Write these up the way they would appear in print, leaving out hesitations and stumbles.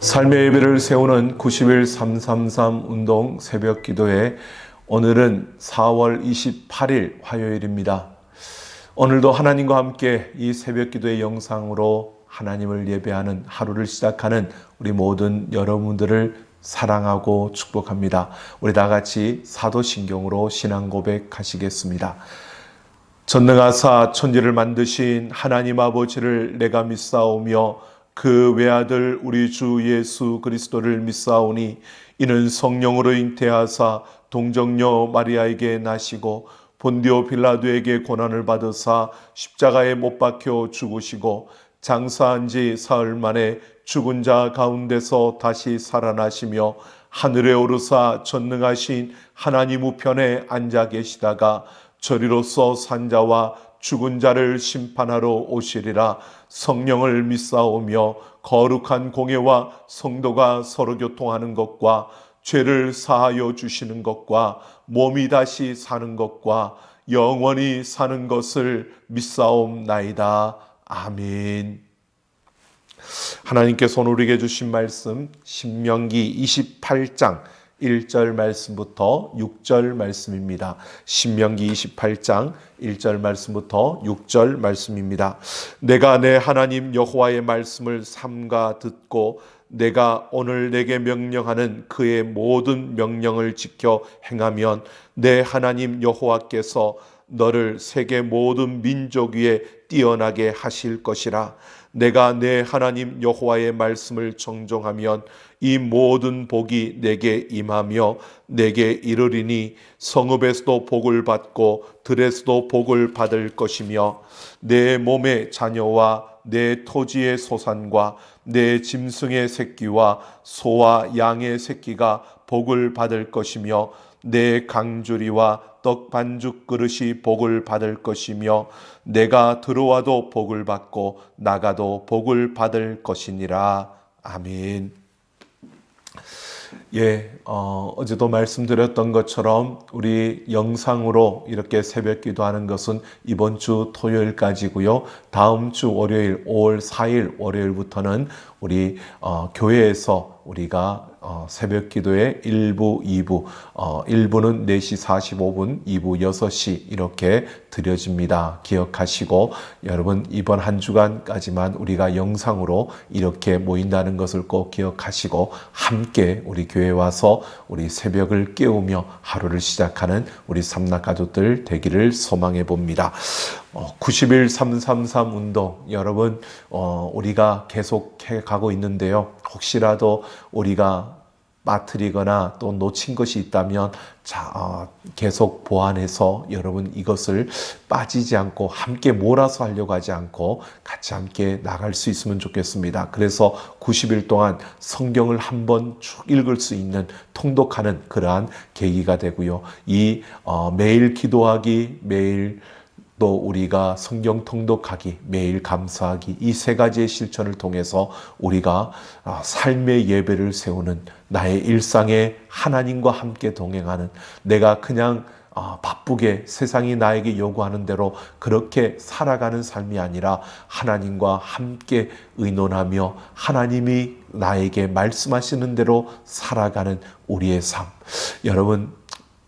삶의 예배를 세우는 90일 333 운동 새벽 기도회, 오늘은 4월 28일 화요일입니다. 오늘도 하나님과 함께 이 새벽 기도의 영상으로 하나님을 예배하는 하루를 시작하는 우리 모든 여러분들을 사랑하고 축복합니다. 우리 다 같이 사도신경으로 신앙 고백하시겠습니다. 전능하사 천지를 만드신 하나님 아버지를 내가 믿사오며 그 외아들 우리 주 예수 그리스도를 믿사오니 이는 성령으로 잉태하사 동정녀 마리아에게 나시고 본디오 빌라도에게 고난을 받으사 십자가에 못 박혀 죽으시고 장사한 지 사흘 만에 죽은 자 가운데서 다시 살아나시며 하늘에 오르사 전능하신 하나님 우편에 앉아 계시다가 저리로서 산 자와 죽은 자를 심판하러 오시리라. 성령을 믿사오며 거룩한 공예와 성도가 서로 교통하는 것과 죄를 사하여 주시는 것과 몸이 다시 사는 것과 영원히 사는 것을 믿사옵나이다. 아멘. 하나님께서 우리에게 주신 말씀 신명기 28장 1절 말씀부터 6절 말씀입니다. 신명기 28장 1절 말씀부터 6절 말씀입니다. 내가 내 하나님 여호와의 말씀을 삼가 듣고 내가 오늘 내게 명령하는 그의 모든 명령을 지켜 행하면 내 하나님 여호와께서 너를 세계 모든 민족 위에 뛰어나게 하실 것이라. 내가 내 하나님 여호와의 말씀을 정종하면 이 모든 복이 내게 임하며 내게 이르리니 성읍에서도 복을 받고 들에서도 복을 받을 것이며 내 몸의 자녀와 내 토지의 소산과 내 짐승의 새끼와 소와 양의 새끼가 복을 받을 것이며 내 강주리와 떡 반죽 그릇이 복을 받을 것이며 내가 들어와도 복을 받고 나가도 복을 받을 것이니라. 아멘. 어제도 말씀드렸던 것처럼 우리 영상으로 이렇게 새벽 기도하는 것은 이번 주 토요일까지고요. 다음 주 월요일 5월 4일 월요일부터는 우리 교회에서 우리가 새벽 기도의 1부, 2부, 1부는 4시 45분, 2부 6시 이렇게 드려집니다. 기억하시고 여러분 이번 한 주간까지만 우리가 영상으로 이렇게 모인다는 것을 꼭 기억하시고 함께 우리 교회에 와서 우리 새벽을 깨우며 하루를 시작하는 우리 삼락 가족들 되기를 소망해 봅니다. 90일 333 운동 여러분 우리가 계속해 가고 있는데요. 혹시라도 우리가 빠뜨리거나 또 놓친 것이 있다면 계속 보완해서 여러분 이것을 빠지지 않고 함께 몰아서 하려고 하지 않고 같이 함께 나갈 수 있으면 좋겠습니다. 그래서 90일 동안 성경을 한번 쭉 읽을 수 있는 통독하는 그러한 계기가 되고요. 이 매일 기도하기, 매일 또 우리가 성경 통독하기, 매일 감사하기 이 세 가지의 실천을 통해서 우리가 삶의 예배를 세우는 나의 일상에 하나님과 함께 동행하는 내가 그냥 바쁘게 세상이 나에게 요구하는 대로 그렇게 살아가는 삶이 아니라 하나님과 함께 의논하며 하나님이 나에게 말씀하시는 대로 살아가는 우리의 삶. 여러분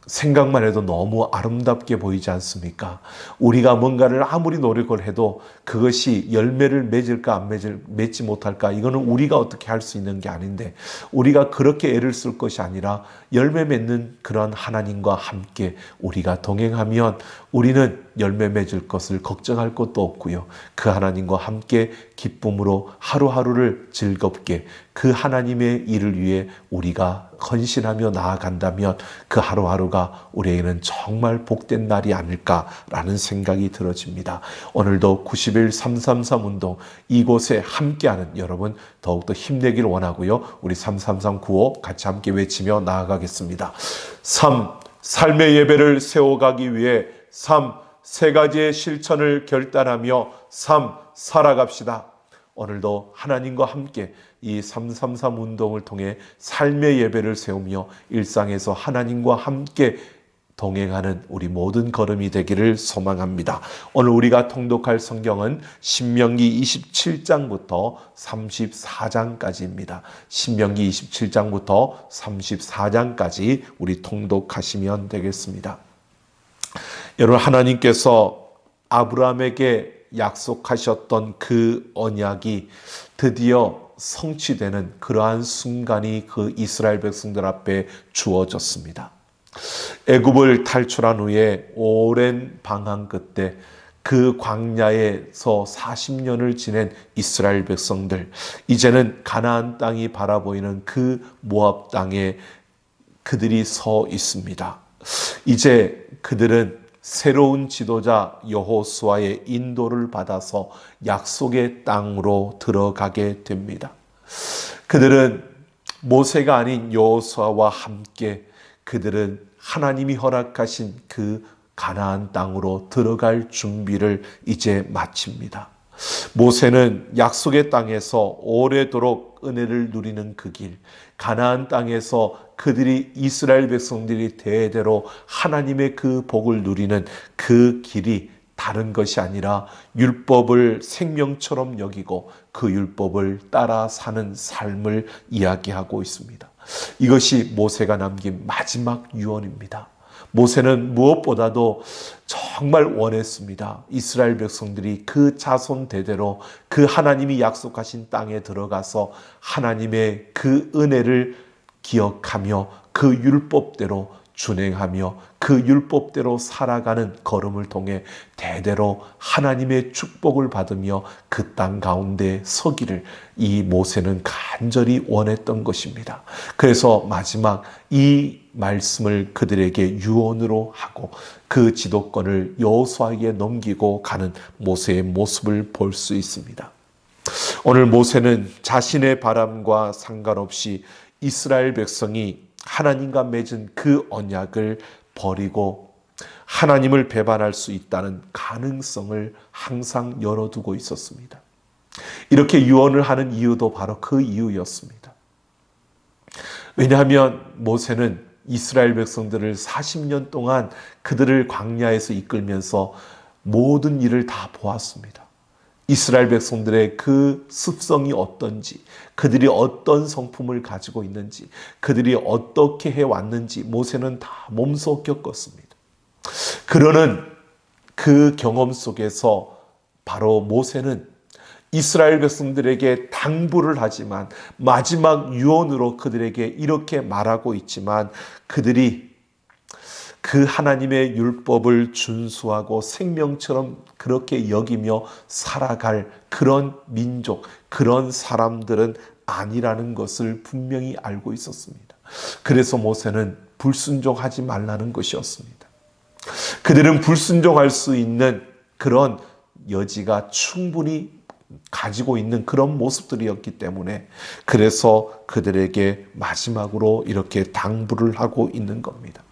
생각만 해도 너무 아름답게 보이지 않습니까? 우리가 뭔가를 아무리 노력을 해도 그것이 열매를 맺을까 안 맺지 못할까 이거는 우리가 어떻게 할 수 있는 게 아닌데 우리가 그렇게 애를 쓸 것이 아니라 열매 맺는 그런 하나님과 함께 우리가 동행하면 우리는 열매 맺을 것을 걱정할 것도 없고요. 그 하나님과 함께 기쁨으로 하루하루를 즐겁게 그 하나님의 일을 위해 우리가 헌신하며 나아간다면 그 하루하루가 우리에게는 정말 복된 날이 아닐까라는 생각이 들어집니다. 오늘도 90일 333 운동 이곳에 함께하는 여러분 더욱더 힘내기를 원하고요. 우리 33395 같이 함께 외치며 나아가겠습니다. 3. 삶의 예배를 세워가기 위해 3. 세 가지의 실천을 결단하며 3. 살아갑시다. 오늘도 하나님과 함께 이 333 운동을 통해 삶의 예배를 세우며 일상에서 하나님과 함께 동행하는 우리 모든 걸음이 되기를 소망합니다. 오늘 우리가 통독할 성경은 신명기 27장부터 34장까지입니다. 신명기 27장부터 34장까지 우리 통독하시면 되겠습니다. 여러분, 하나님께서 아브라함에게 약속하셨던 그 언약이 드디어 성취되는 그러한 순간이 그 이스라엘 백성들 앞에 주어졌습니다. 애굽을 탈출한 후에 오랜 방황 끝에 그 광야에서 40년을 지낸 이스라엘 백성들, 이제는 가나안 땅이 바라보이는 그 모압 땅에 그들이 서 있습니다. 이제 그들은 새로운 지도자 여호수아의 인도를 받아서 약속의 땅으로 들어가게 됩니다. 그들은 모세가 아닌 여호수아와 함께 그들은 하나님이 허락하신 그 가나안 땅으로 들어갈 준비를 이제 마칩니다. 모세는 약속의 땅에서 오래도록 은혜를 누리는 그 길, 가나안 땅에서 그들이 이스라엘 백성들이 대대로 하나님의 그 복을 누리는 그 길이 다른 것이 아니라 율법을 생명처럼 여기고 그 율법을 따라 사는 삶을 이야기하고 있습니다. 이것이 모세가 남긴 마지막 유언입니다. 모세는 무엇보다도 정말 원했습니다. 이스라엘 백성들이 그 자손 대대로 그 하나님이 약속하신 땅에 들어가서 하나님의 그 은혜를 기억하며 그 율법대로 준행하며 그 율법대로 살아가는 걸음을 통해 대대로 하나님의 축복을 받으며 그 땅 가운데 서기를 이 모세는 간절히 원했던 것입니다. 그래서 마지막 이 말씀을 그들에게 유언으로 하고 그 지도권을 여호수아에게 넘기고 가는 모세의 모습을 볼 수 있습니다. 오늘 모세는 자신의 바람과 상관없이 이스라엘 백성이 하나님과 맺은 그 언약을 버리고 하나님을 배반할 수 있다는 가능성을 항상 열어두고 있었습니다. 이렇게 유언을 하는 이유도 바로 그 이유였습니다. 왜냐하면 모세는 이스라엘 백성들을 40년 동안 그들을 광야에서 이끌면서 모든 일을 다 보았습니다. 이스라엘 백성들의 그 습성이 어떤지, 그들이 어떤 성품을 가지고 있는지, 그들이 어떻게 해왔는지 모세는 다 몸소 겪었습니다. 그러는 그 경험 속에서 바로 모세는 이스라엘 백성들에게 당부를 하지만 마지막 유언으로 그들에게 이렇게 말하고 있지만 그들이 그 하나님의 율법을 준수하고 생명처럼 그렇게 여기며 살아갈 그런 민족, 그런 사람들은 아니라는 것을 분명히 알고 있었습니다. 그래서 모세는 불순종하지 말라는 것이었습니다. 그들은 불순종할 수 있는 그런 여지가 충분히 가지고 있는 그런 모습들이었기 때문에 그래서 그들에게 마지막으로 이렇게 당부를 하고 있는 겁니다.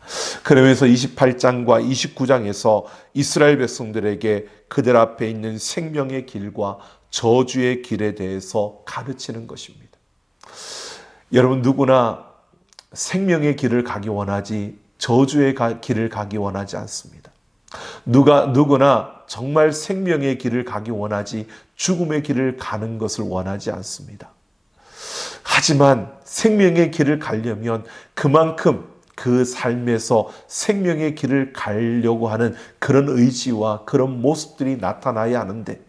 그러면서 28장과 29장에서 이스라엘 백성들에게 그들 앞에 있는 생명의 길과 저주의 길에 대해서 가르치는 것입니다. 여러분, 누구나 생명의 길을 가기 원하지 저주의 길을 가기 원하지 않습니다. 누구나 정말 생명의 길을 가기 원하지 죽음의 길을 가는 것을 원하지 않습니다. 하지만 생명의 길을 가려면 그만큼 그 삶에서 생명의 길을 가려고 하는 그런 의지와 그런 모습들이 나타나야 하는데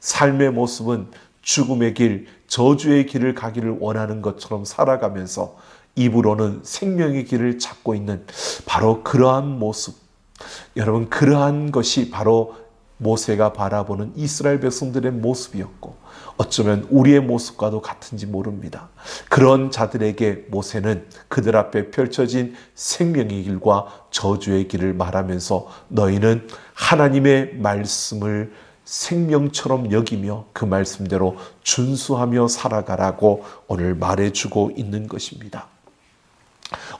삶의 모습은 죽음의 길, 저주의 길을 가기를 원하는 것처럼 살아가면서 입으로는 생명의 길을 찾고 있는 바로 그러한 모습, 여러분, 그러한 것이 바로 모세가 바라보는 이스라엘 백성들의 모습이었고 어쩌면 우리의 모습과도 같은지 모릅니다. 그런 자들에게 모세는 그들 앞에 펼쳐진 생명의 길과 저주의 길을 말하면서 너희는 하나님의 말씀을 생명처럼 여기며 그 말씀대로 준수하며 살아가라고 오늘 말해주고 있는 것입니다.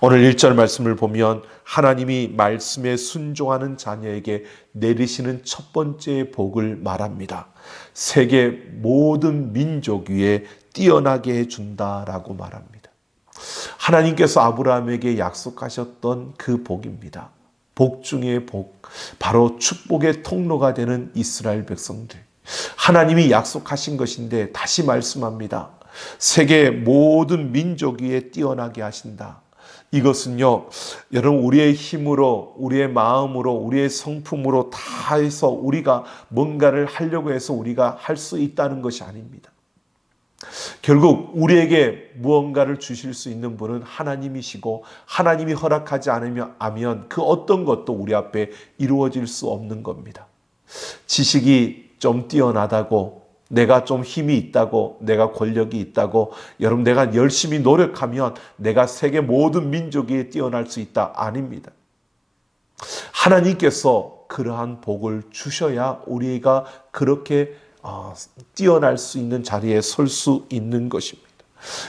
오늘 1절 말씀을 보면 하나님이 말씀에 순종하는 자녀에게 내리시는 첫 번째 복을 말합니다. 세계 모든 민족 위에 뛰어나게 해준다라고 말합니다. 하나님께서 아브라함에게 약속하셨던 그 복입니다. 복 중의 복, 바로 축복의 통로가 되는 이스라엘 백성들. 하나님이 약속하신 것인데 다시 말씀합니다. 세계 모든 민족 위에 뛰어나게 하신다. 이것은요, 여러분, 우리의 힘으로, 우리의 마음으로, 우리의 성품으로 다 해서 우리가 뭔가를 하려고 해서 우리가 할 수 있다는 것이 아닙니다. 결국 우리에게 무언가를 주실 수 있는 분은 하나님이시고, 하나님이 허락하지 않으면 그 어떤 것도 우리 앞에 이루어질 수 없는 겁니다. 지식이 좀 뛰어나다고, 내가 좀 힘이 있다고, 내가 권력이 있다고, 여러분, 내가 열심히 노력하면 내가 세계 모든 민족에 뛰어날 수 있다. 아닙니다. 하나님께서 그러한 복을 주셔야 우리가 그렇게 뛰어날 수 있는 자리에 설 수 있는 것입니다.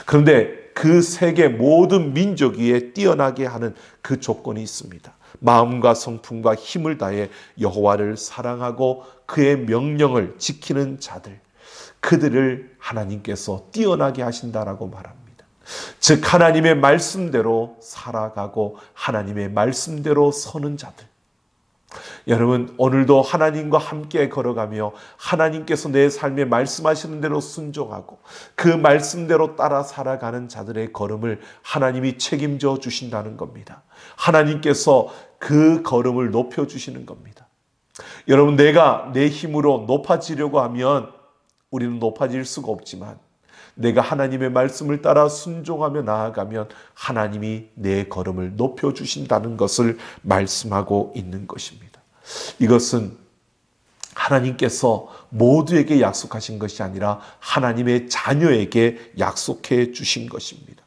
그런데 그 세계 모든 민족 위에 뛰어나게 하는 그 조건이 있습니다. 마음과 성품과 힘을 다해 여호와를 사랑하고 그의 명령을 지키는 자들, 그들을 하나님께서 뛰어나게 하신다라고 말합니다. 즉 하나님의 말씀대로 살아가고 하나님의 말씀대로 서는 자들. 여러분, 오늘도 하나님과 함께 걸어가며 하나님께서 내 삶에 말씀하시는 대로 순종하고 그 말씀대로 따라 살아가는 자들의 걸음을 하나님이 책임져 주신다는 겁니다. 하나님께서 그 걸음을 높여주시는 겁니다. 여러분, 내가 내 힘으로 높아지려고 하면 우리는 높아질 수가 없지만 내가 하나님의 말씀을 따라 순종하며 나아가면 하나님이 내 걸음을 높여주신다는 것을 말씀하고 있는 것입니다. 이것은 하나님께서 모두에게 약속하신 것이 아니라 하나님의 자녀에게 약속해 주신 것입니다.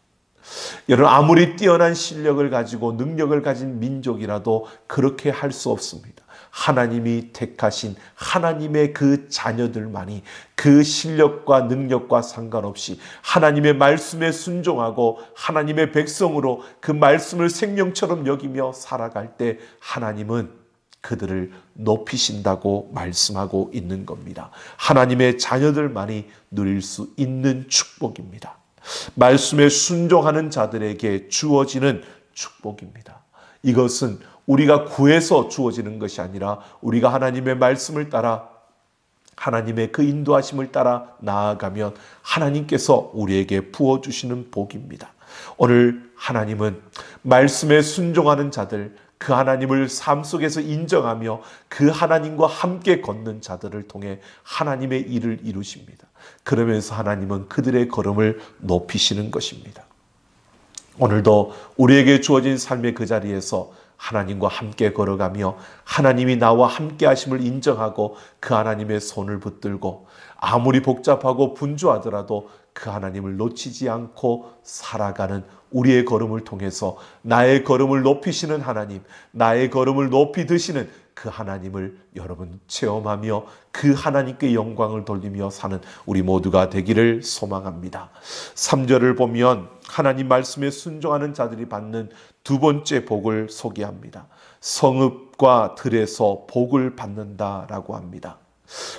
여러분, 아무리 뛰어난 실력을 가지고 능력을 가진 민족이라도 그렇게 할 수 없습니다. 하나님이 택하신 하나님의 그 자녀들만이 그 실력과 능력과 상관없이 하나님의 말씀에 순종하고 하나님의 백성으로 그 말씀을 생명처럼 여기며 살아갈 때 하나님은 그들을 높이신다고 말씀하고 있는 겁니다. 하나님의 자녀들만이 누릴 수 있는 축복입니다. 말씀에 순종하는 자들에게 주어지는 축복입니다. 이것은 우리가 구해서 주어지는 것이 아니라 우리가 하나님의 말씀을 따라 하나님의 그 인도하심을 따라 나아가면 하나님께서 우리에게 부어주시는 복입니다. 오늘 하나님은 말씀에 순종하는 자들, 그 하나님을 삶 속에서 인정하며 그 하나님과 함께 걷는 자들을 통해 하나님의 일을 이루십니다. 그러면서 하나님은 그들의 걸음을 높이시는 것입니다. 오늘도 우리에게 주어진 삶의 그 자리에서 하나님과 함께 걸어가며 하나님이 나와 함께 하심을 인정하고 그 하나님의 손을 붙들고 아무리 복잡하고 분주하더라도 그 하나님을 놓치지 않고 살아가는 우리의 걸음을 통해서 나의 걸음을 높이시는 하나님, 나의 걸음을 높이 드시는 그 하나님을 여러분 체험하며 그 하나님께 영광을 돌리며 사는 우리 모두가 되기를 소망합니다. 3절을 보면 하나님 말씀에 순종하는 자들이 받는 두 번째 복을 소개합니다. 성읍과 들에서 복을 받는다라고 합니다.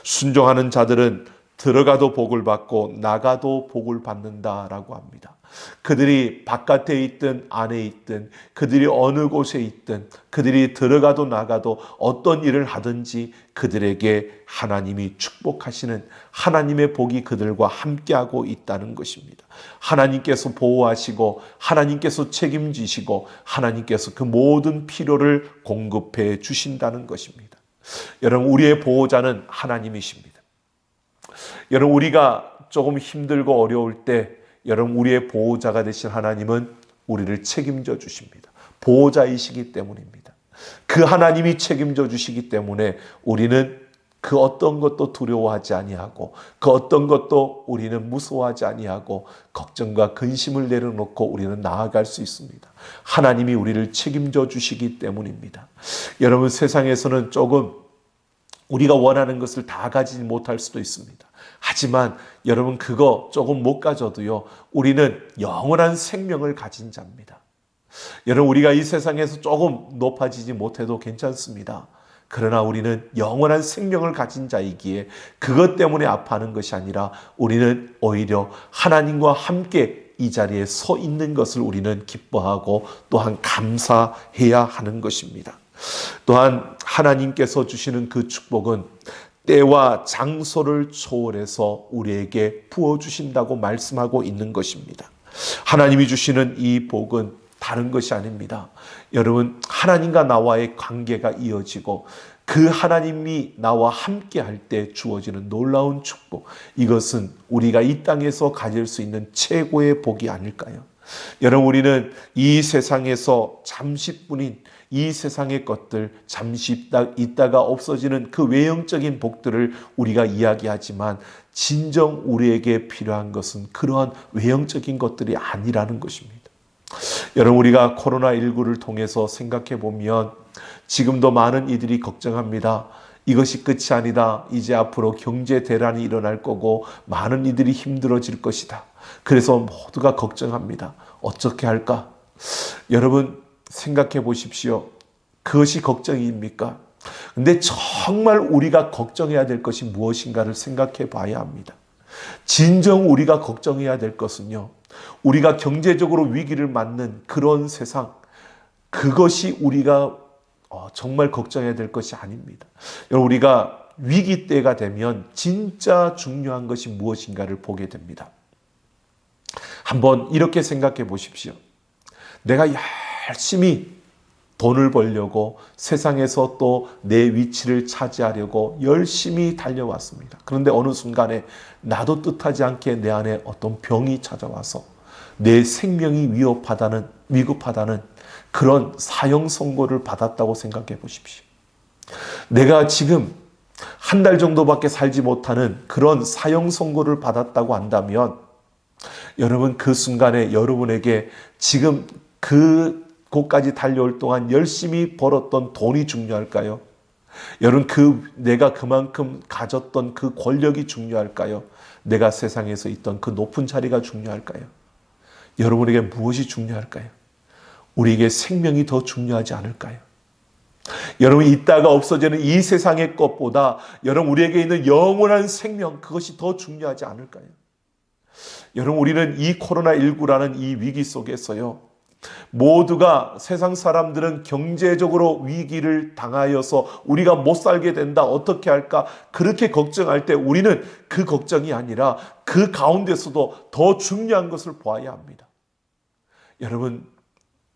순종하는 자들은 들어가도 복을 받고 나가도 복을 받는다라고 합니다. 그들이 바깥에 있든 안에 있든 그들이 어느 곳에 있든 그들이 들어가도 나가도 어떤 일을 하든지 그들에게 하나님이 축복하시는 하나님의 복이 그들과 함께하고 있다는 것입니다. 하나님께서 보호하시고 하나님께서 책임지시고 하나님께서 그 모든 필요를 공급해 주신다는 것입니다. 여러분, 우리의 보호자는 하나님이십니다. 여러분, 우리가 조금 힘들고 어려울 때 여러분, 우리의 보호자가 되신 하나님은 우리를 책임져 주십니다. 보호자이시기 때문입니다. 그 하나님이 책임져 주시기 때문에 우리는 그 어떤 것도 두려워하지 아니하고 그 어떤 것도 우리는 무서워하지 아니하고 걱정과 근심을 내려놓고 우리는 나아갈 수 있습니다. 하나님이 우리를 책임져 주시기 때문입니다. 여러분, 세상에서는 조금 우리가 원하는 것을 다 가지지 못할 수도 있습니다. 하지만 여러분, 그거 조금 못 가져도요, 우리는 영원한 생명을 가진 자입니다. 여러분, 우리가 이 세상에서 조금 높아지지 못해도 괜찮습니다. 그러나 우리는 영원한 생명을 가진 자이기에 그것 때문에 아파하는 것이 아니라 우리는 오히려 하나님과 함께 이 자리에 서 있는 것을 우리는 기뻐하고 또한 감사해야 하는 것입니다. 또한 하나님께서 주시는 그 축복은 때와 장소를 초월해서 우리에게 부어주신다고 말씀하고 있는 것입니다. 하나님이 주시는 이 복은 다른 것이 아닙니다. 여러분, 하나님과 나와의 관계가 이어지고 그 하나님이 나와 함께 할 때 주어지는 놀라운 축복, 이것은 우리가 이 땅에서 가질 수 있는 최고의 복이 아닐까요? 여러분, 우리는 이 세상에서 잠시뿐인 이 세상의 것들, 잠시 있다가 없어지는 그 외형적인 복들을 우리가 이야기하지만 진정 우리에게 필요한 것은 그러한 외형적인 것들이 아니라는 것입니다. 여러분, 우리가 코로나19를 통해서 생각해 보면 지금도 많은 이들이 걱정합니다. 이것이 끝이 아니다. 이제 앞으로 경제 대란이 일어날 거고 많은 이들이 힘들어질 것이다. 그래서 모두가 걱정합니다. 어떻게 할까? 여러분, 생각해 보십시오. 그것이 걱정입니까? 근데 정말 우리가 걱정해야 될 것이 무엇인가를 생각해 봐야 합니다. 진정 우리가 걱정해야 될 것은요, 우리가 경제적으로 위기를 맞는 그런 세상, 그것이 우리가 정말 걱정해야 될 것이 아닙니다. 여러분, 우리가 위기 때가 되면 진짜 중요한 것이 무엇인가를 보게 됩니다. 한번 이렇게 생각해 보십시오. 내가 열심히 돈을 벌려고 세상에서 또 내 위치를 차지하려고 열심히 달려왔습니다. 그런데 어느 순간에 나도 뜻하지 않게 내 안에 어떤 병이 찾아와서 내 생명이 위급하다는 그런 사형 선고를 받았다고 생각해 보십시오. 내가 지금 한 달 정도밖에 살지 못하는 그런 사형 선고를 받았다고 한다면 여러분, 그 순간에 여러분에게 지금 그곳까지 달려올 동안 열심히 벌었던 돈이 중요할까요? 여러분, 내가 그만큼 가졌던 그 권력이 중요할까요? 내가 세상에서 있던 그 높은 자리가 중요할까요? 여러분에게 무엇이 중요할까요? 우리에게 생명이 더 중요하지 않을까요? 여러분, 있다가 없어지는 이 세상의 것보다 여러분, 우리에게 있는 영원한 생명, 그것이 더 중요하지 않을까요? 여러분, 우리는 이 코로나19라는 이 위기 속에서요, 모두가, 세상 사람들은 경제적으로 위기를 당하여서 우리가 못 살게 된다, 어떻게 할까, 그렇게 걱정할 때 우리는 그 걱정이 아니라 그 가운데서도 더 중요한 것을 보아야 합니다. 여러분,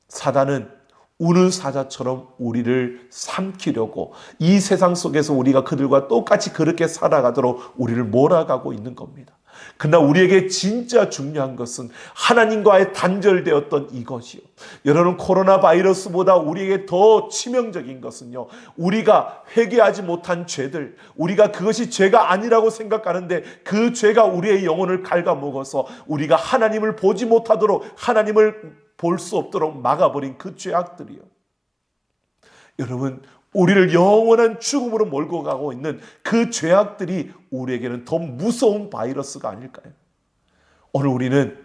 사단은 우는 사자처럼 우리를 삼키려고 이 세상 속에서 우리가 그들과 똑같이 그렇게 살아가도록 우리를 몰아가고 있는 겁니다. 그러나 우리에게 진짜 중요한 것은 하나님과의 단절되었던 이것이요. 여러분, 코로나 바이러스보다 우리에게 더 치명적인 것은요, 우리가 회개하지 못한 죄들, 우리가 그것이 죄가 아니라고 생각하는데 그 죄가 우리의 영혼을 갉아먹어서 우리가 하나님을 보지 못하도록, 하나님을 볼 수 없도록 막아버린 그 죄악들이요. 여러분, 우리를 영원한 죽음으로 몰고 가고 있는 그 죄악들이 우리에게는 더 무서운 바이러스가 아닐까요? 오늘 우리는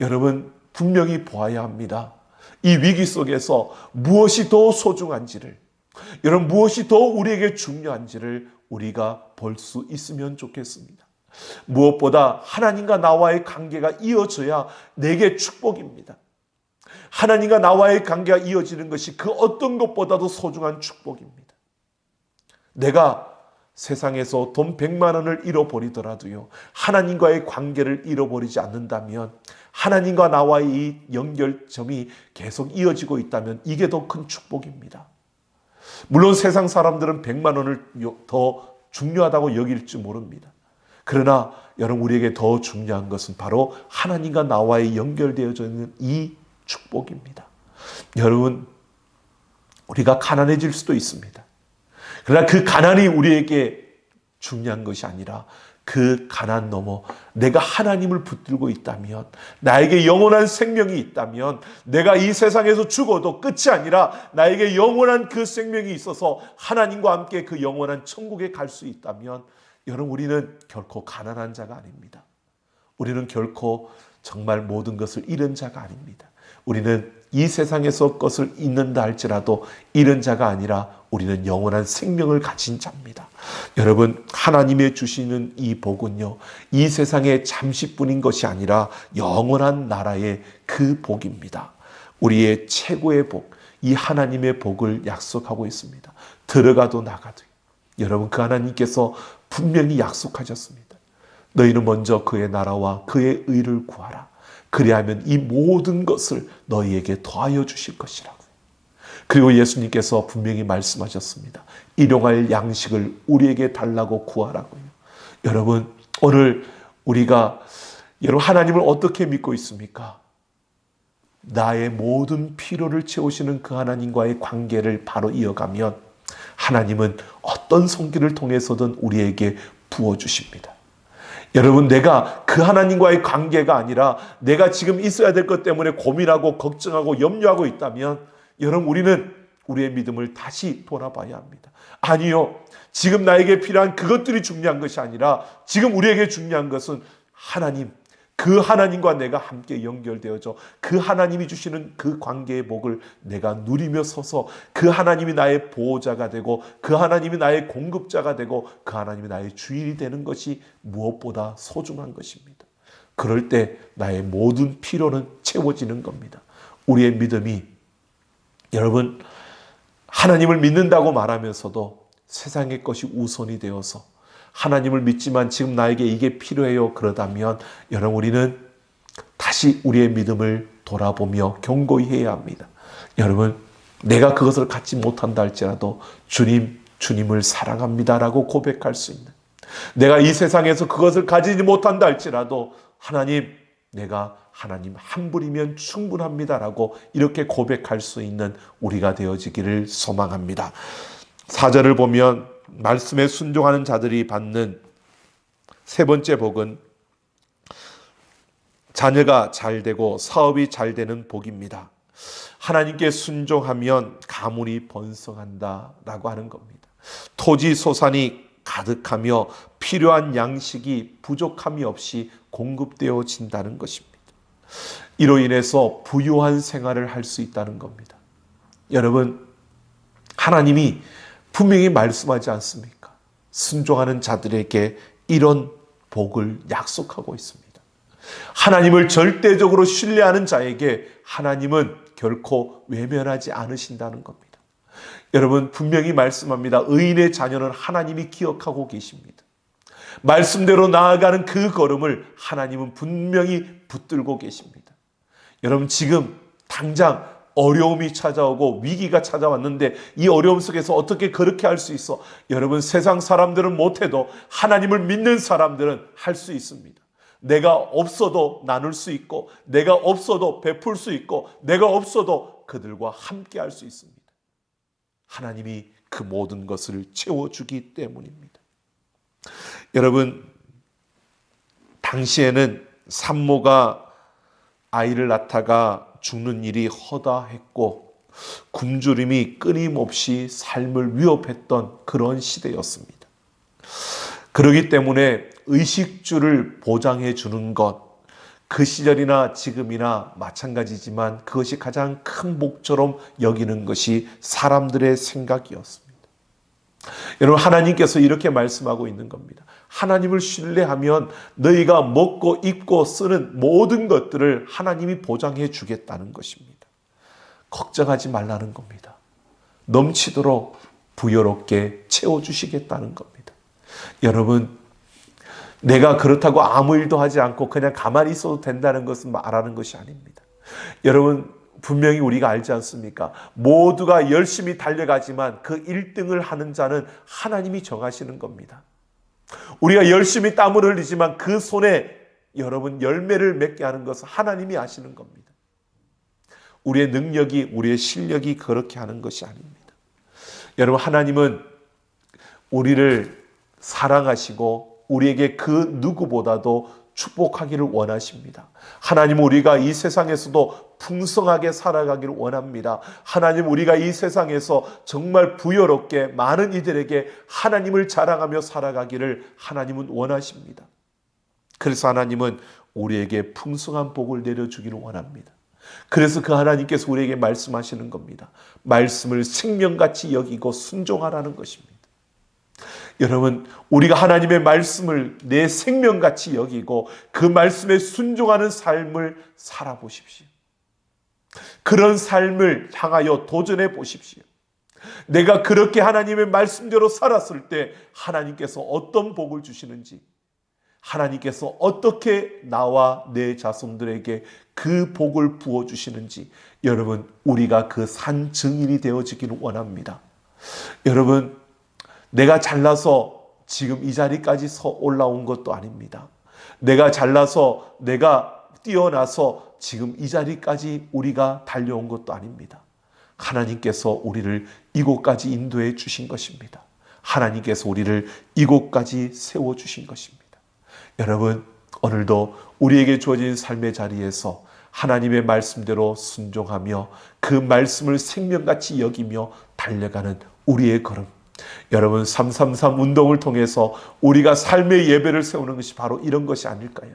여러분, 분명히 보아야 합니다. 이 위기 속에서 무엇이 더 소중한지를, 여러분, 무엇이 더 우리에게 중요한지를 우리가 볼 수 있으면 좋겠습니다. 무엇보다 하나님과 나와의 관계가 이어져야 내게 축복입니다. 하나님과 나와의 관계가 이어지는 것이 그 어떤 것보다도 소중한 축복입니다. 내가 세상에서 돈 100만 원을 잃어버리더라도요, 하나님과의 관계를 잃어버리지 않는다면, 하나님과 나와의 이 연결점이 계속 이어지고 있다면 이게 더 큰 축복입니다. 물론 세상 사람들은 100만 원을 더 중요하다고 여길지 모릅니다. 그러나 여러분, 우리에게 더 중요한 것은 바로 하나님과 나와의 연결되어져 있는 이 축복입니다. 여러분, 우리가 가난해질 수도 있습니다. 그러나 그 가난이 우리에게 중요한 것이 아니라 그 가난 넘어 내가 하나님을 붙들고 있다면, 나에게 영원한 생명이 있다면, 내가 이 세상에서 죽어도 끝이 아니라 나에게 영원한 그 생명이 있어서 하나님과 함께 그 영원한 천국에 갈 수 있다면, 여러분, 우리는 결코 가난한 자가 아닙니다. 우리는 결코 정말 모든 것을 잃은 자가 아닙니다. 우리는 이 세상에서 것을 잃는다 할지라도 잃은 자가 아니라 우리는 영원한 생명을 가진 자입니다. 여러분, 하나님의 주시는 이 복은요, 이 세상의 잠시뿐인 것이 아니라 영원한 나라의 그 복입니다. 우리의 최고의 복, 이 하나님의 복을 약속하고 있습니다. 들어가도 나가도. 여러분, 그 하나님께서 분명히 약속하셨습니다. 너희는 먼저 그의 나라와 그의 의를 구하라. 그리하면 이 모든 것을 너희에게 더하여 주실 것이라고요. 그리고 예수님께서 분명히 말씀하셨습니다. 일용할 양식을 우리에게 달라고 구하라고요. 여러분, 오늘 우리가 여러분 하나님을 어떻게 믿고 있습니까? 나의 모든 필요를 채우시는 그 하나님과의 관계를 바로 이어가면 하나님은 어떤 손길을 통해서든 우리에게 부어주십니다. 여러분, 내가 그 하나님과의 관계가 아니라 내가 지금 있어야 될 것 때문에 고민하고 걱정하고 염려하고 있다면 여러분, 우리는 우리의 믿음을 다시 돌아봐야 합니다. 아니요, 지금 나에게 필요한 그것들이 중요한 것이 아니라 지금 우리에게 중요한 것은 하나님, 그 하나님과 내가 함께 연결되어져 그 하나님이 주시는 그 관계의 복을 내가 누리며 서서 그 하나님이 나의 보호자가 되고 그 하나님이 나의 공급자가 되고 그 하나님이 나의 주인이 되는 것이 무엇보다 소중한 것입니다. 그럴 때 나의 모든 필요는 채워지는 겁니다. 우리의 믿음이 여러분, 하나님을 믿는다고 말하면서도 세상의 것이 우선이 되어서 하나님을 믿지만 지금 나에게 이게 필요해요 그러다면 여러분, 우리는 다시 우리의 믿음을 돌아보며 경고히 해야 합니다. 여러분, 내가 그것을 갖지 못한다 할지라도 주님을 사랑합니다라고 고백할 수 있는, 내가 이 세상에서 그것을 가지지 못한다 할지라도 하나님, 내가 하나님 한 분이면 충분합니다라고 이렇게 고백할 수 있는 우리가 되어지기를 소망합니다. 4절을 보면 말씀에 순종하는 자들이 받는 세 번째 복은 자녀가 잘 되고 사업이 잘 되는 복입니다. 하나님께 순종하면 가문이 번성한다라고 하는 겁니다. 토지 소산이 가득하며 필요한 양식이 부족함이 없이 공급되어진다는 것입니다. 이로 인해서 부유한 생활을 할 수 있다는 겁니다. 여러분, 하나님이 분명히 말씀하지 않습니까? 순종하는 자들에게 이런 복을 약속하고 있습니다. 하나님을 절대적으로 신뢰하는 자에게 하나님은 결코 외면하지 않으신다는 겁니다. 여러분, 분명히 말씀합니다. 의인의 자녀는 하나님이 기억하고 계십니다. 말씀대로 나아가는 그 걸음을 하나님은 분명히 붙들고 계십니다. 여러분, 지금 당장 어려움이 찾아오고 위기가 찾아왔는데 이 어려움 속에서 어떻게 그렇게 할 수 있어? 여러분, 세상 사람들은 못해도 하나님을 믿는 사람들은 할 수 있습니다. 내가 없어도 나눌 수 있고, 내가 없어도 베풀 수 있고, 내가 없어도 그들과 함께 할 수 있습니다. 하나님이 그 모든 것을 채워주기 때문입니다. 여러분, 당시에는 산모가 아이를 낳다가 죽는 일이 허다했고 굶주림이 끊임없이 삶을 위협했던 그런 시대였습니다. 그렇기 때문에 의식주를 보장해 주는 것, 그 시절이나 지금이나 마찬가지지만 그것이 가장 큰 복처럼 여기는 것이 사람들의 생각이었습니다. 여러분, 하나님께서 이렇게 말씀하고 있는 겁니다. 하나님을 신뢰하면 너희가 먹고 입고 쓰는 모든 것들을 하나님이 보장해 주겠다는 것입니다. 걱정하지 말라는 겁니다. 넘치도록 부여롭게 채워주시겠다는 겁니다. 여러분, 내가 그렇다고 아무 일도 하지 않고 그냥 가만히 있어도 된다는 것은 말하는 것이 아닙니다. 여러분, 분명히 우리가 알지 않습니까? 모두가 열심히 달려가지만 그 1등을 하는 자는 하나님이 정하시는 겁니다. 우리가 열심히 땀을 흘리지만 그 손에 여러분 열매를 맺게 하는 것은 하나님이 아시는 겁니다. 우리의 능력이, 우리의 실력이 그렇게 하는 것이 아닙니다. 여러분, 하나님은 우리를 사랑하시고 우리에게 그 누구보다도 축복하기를 원하십니다. 하나님은 우리가 이 세상에서도 풍성하게 살아가기를 원합니다. 하나님, 우리가 이 세상에서 정말 부여롭게 많은 이들에게 하나님을 자랑하며 살아가기를 하나님은 원하십니다. 그래서 하나님은 우리에게 풍성한 복을 내려주기를 원합니다. 그래서 그 하나님께서 우리에게 말씀하시는 겁니다. 말씀을 생명같이 여기고 순종하라는 것입니다. 여러분, 우리가 하나님의 말씀을 내 생명같이 여기고 그 말씀에 순종하는 삶을 살아보십시오. 그런 삶을 향하여 도전해 보십시오. 내가 그렇게 하나님의 말씀대로 살았을 때 하나님께서 어떤 복을 주시는지, 하나님께서 어떻게 나와 내 자손들에게 그 복을 부어주시는지, 여러분, 우리가 그 산 증인이 되어지기를 원합니다. 여러분, 내가 잘나서 지금 이 자리까지 올라온 것도 아닙니다. 내가 잘나서, 내가 뛰어나서 지금 이 자리까지 우리가 달려온 것도 아닙니다. 하나님께서 우리를 이곳까지 인도해 주신 것입니다. 하나님께서 우리를 이곳까지 세워주신 것입니다. 여러분, 오늘도 우리에게 주어진 삶의 자리에서 하나님의 말씀대로 순종하며 그 말씀을 생명같이 여기며 달려가는 우리의 걸음, 여러분, 333 운동을 통해서 우리가 삶의 예배를 세우는 것이 바로 이런 것이 아닐까요?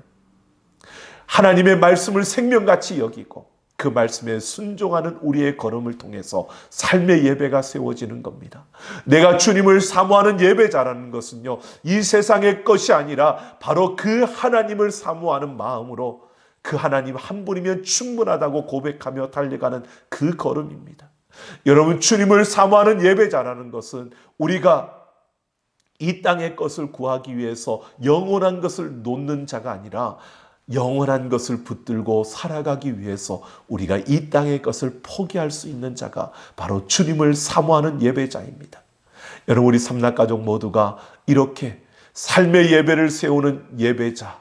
하나님의 말씀을 생명같이 여기고 그 말씀에 순종하는 우리의 걸음을 통해서 삶의 예배가 세워지는 겁니다. 내가 주님을 사모하는 예배자라는 것은요, 이 세상의 것이 아니라 바로 그 하나님을 사모하는 마음으로 그 하나님 한 분이면 충분하다고 고백하며 달려가는 그 걸음입니다. 여러분, 주님을 사모하는 예배자라는 것은 우리가 이 땅의 것을 구하기 위해서 영원한 것을 놓는 자가 아니라 영원한 것을 붙들고 살아가기 위해서 우리가 이 땅의 것을 포기할 수 있는 자가 바로 주님을 사모하는 예배자입니다. 여러분, 우리 삼락가족 모두가 이렇게 삶의 예배를 세우는 예배자,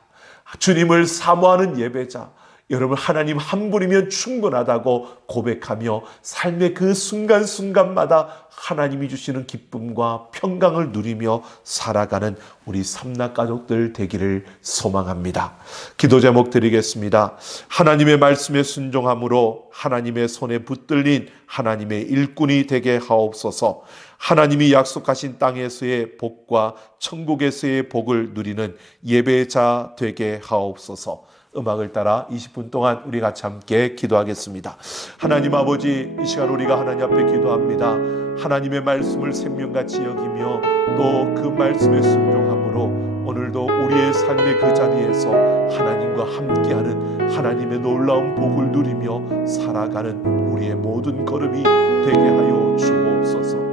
주님을 사모하는 예배자, 여러분, 하나님 한 분이면 충분하다고 고백하며 삶의 그 순간순간마다 하나님이 주시는 기쁨과 평강을 누리며 살아가는 우리 삼락가족들 되기를 소망합니다. 기도 제목 드리겠습니다. 하나님의 말씀에 순종함으로 하나님의 손에 붙들린 하나님의 일꾼이 되게 하옵소서. 하나님이 약속하신 땅에서의 복과 천국에서의 복을 누리는 예배자 되게 하옵소서. 음악을 따라 20분 동안 우리 같이 함께 기도하겠습니다. 하나님 아버지, 이 시간 우리가 하나님 앞에 기도합니다. 하나님의 말씀을 생명같이 여기며 또 그 말씀에 순종함으로 오늘도 우리의 삶의 그 자리에서 하나님과 함께하는 하나님의 놀라운 복을 누리며 살아가는 우리의 모든 걸음이 되게 하여 주옵소서.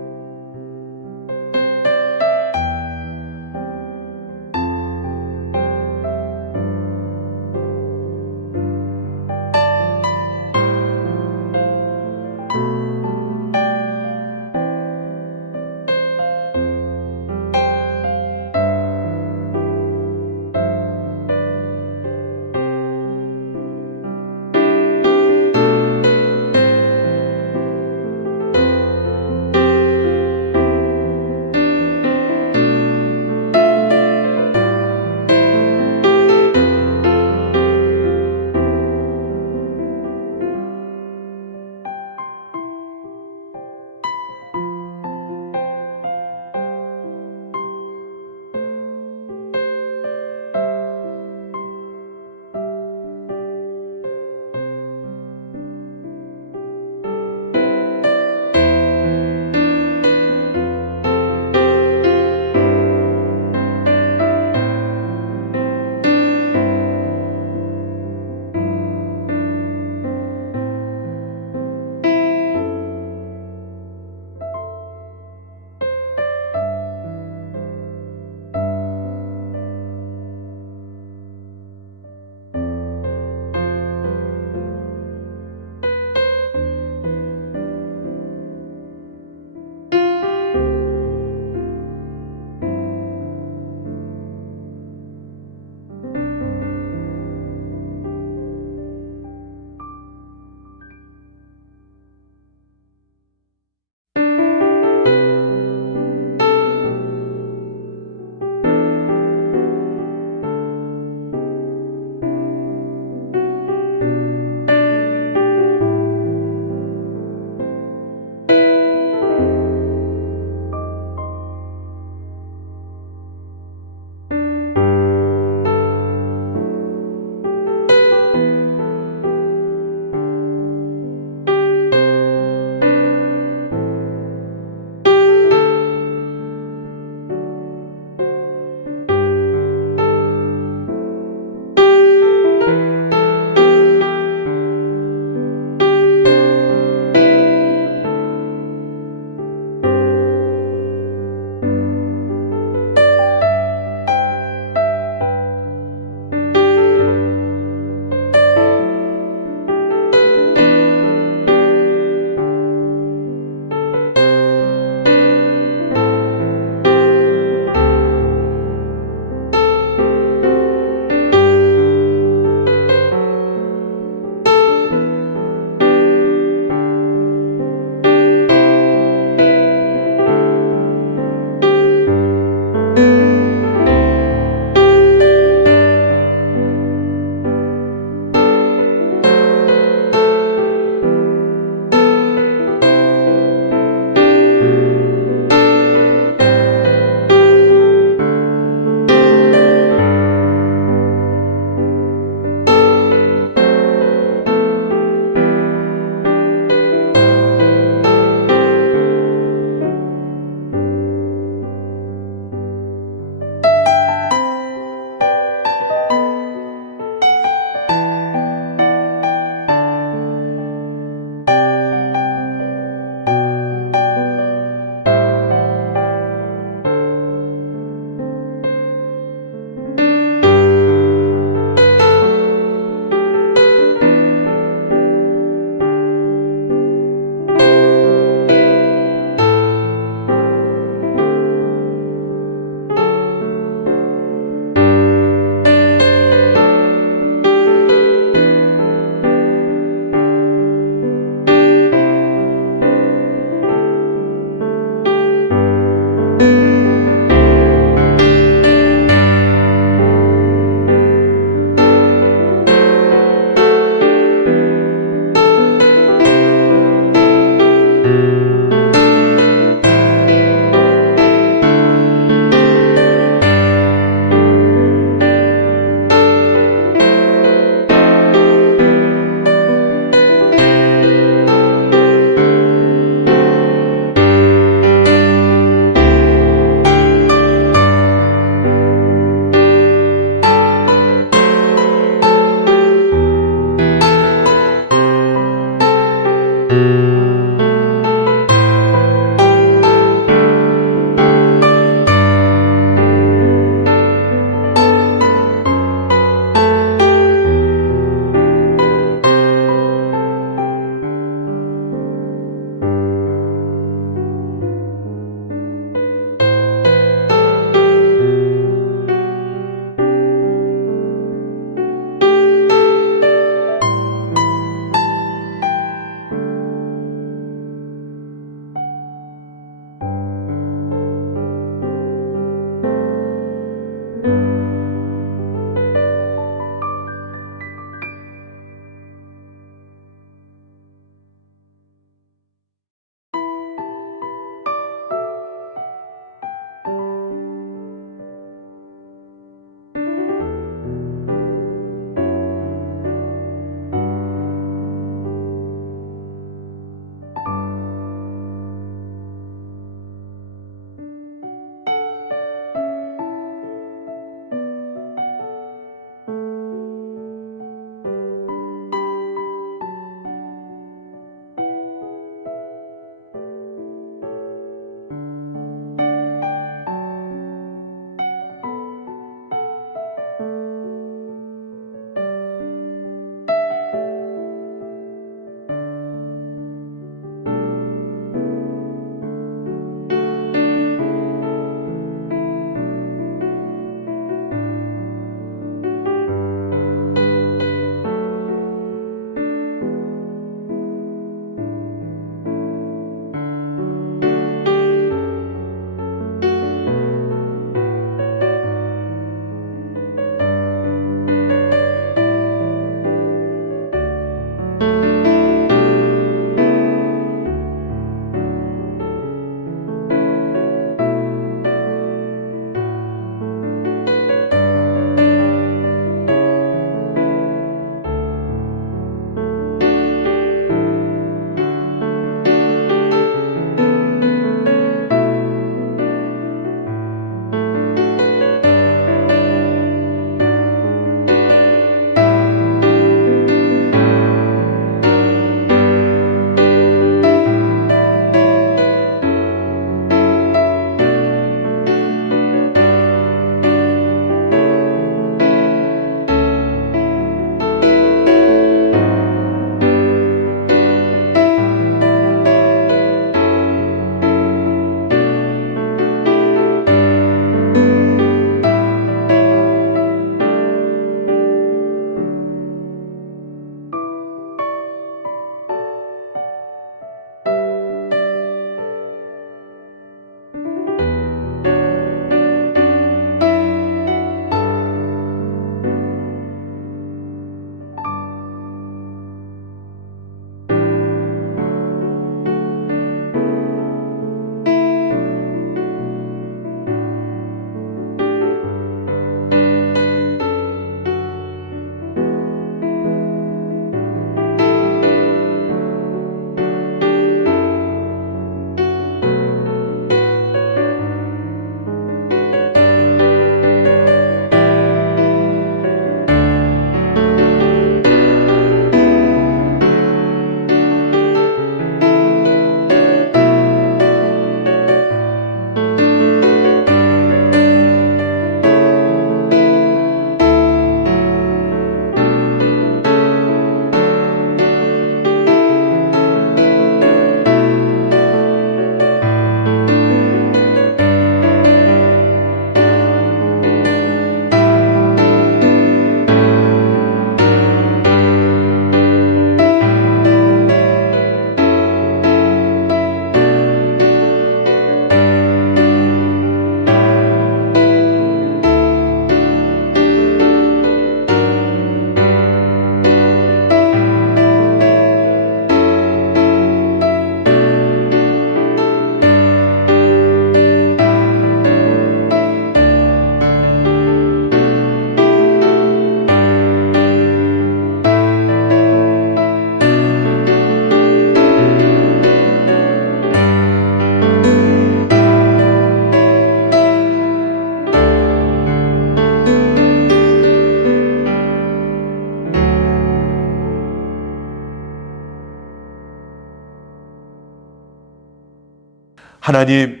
하나님,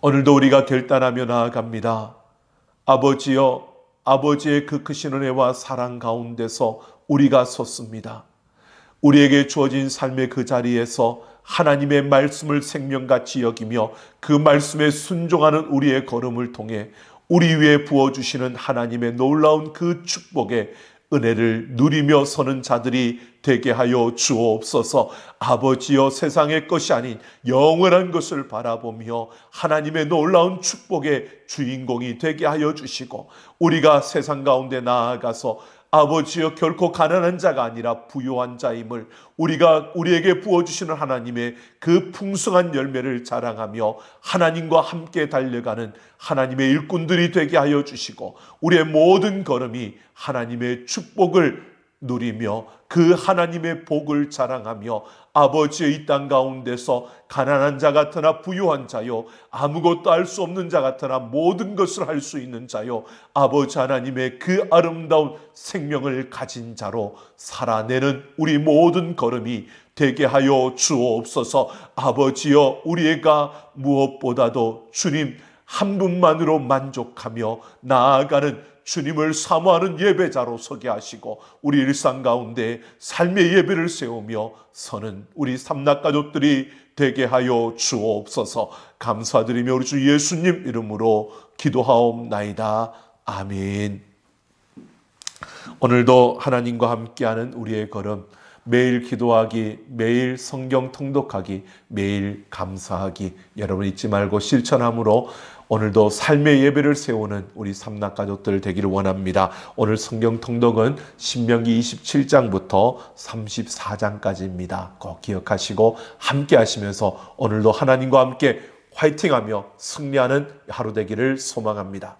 오늘도 우리가 결단하며 나아갑니다. 아버지여, 아버지의 그 크신 은혜와 사랑 가운데서 우리가 섰습니다. 우리에게 주어진 삶의 그 자리에서 하나님의 말씀을 생명같이 여기며 그 말씀에 순종하는 우리의 걸음을 통해 우리 위에 부어주시는 하나님의 놀라운 그 축복의 은혜를 누리며 서는 자들이 되게 하여 주옵소서. 아버지여, 세상의 것이 아닌 영원한 것을 바라보며 하나님의 놀라운 축복의 주인공이 되게 하여 주시고, 우리가 세상 가운데 나아가서 아버지여, 결코 가난한 자가 아니라 부유한 자임을 우리에게 부어주시는 하나님의 그 풍성한 열매를 자랑하며 하나님과 함께 달려가는 하나님의 일꾼들이 되게 하여 주시고, 우리의 모든 걸음이 하나님의 축복을 누리며 그 하나님의 복을 자랑하며 아버지의 이 땅 가운데서 가난한 자 같으나 부유한 자요, 아무것도 할 수 없는 자 같으나 모든 것을 할 수 있는 자요, 아버지 하나님의 그 아름다운 생명을 가진 자로 살아내는 우리 모든 걸음이 되게 하여 주옵소서. 아버지여, 우리가 무엇보다도 주님 한 분만으로 만족하며 나아가는 주님을 사모하는 예배자로 서게 하시고, 우리 일상 가운데 삶의 예배를 세우며 서는 우리 삼락가족들이 되게 하여 주옵소서. 감사드리며 우리 주 예수님 이름으로 기도하옵나이다. 아멘. 오늘도 하나님과 함께하는 우리의 걸음, 매일 기도하기, 매일 성경 통독하기, 매일 감사하기, 여러분 잊지 말고 실천함으로 오늘도 삶의 예배를 세우는 우리 삼락가족들 되기를 원합니다. 오늘 성경 통독은 신명기 27장부터 34장까지입니다. 꼭 기억하시고 함께 하시면서 오늘도 하나님과 함께 화이팅하며 승리하는 하루 되기를 소망합니다.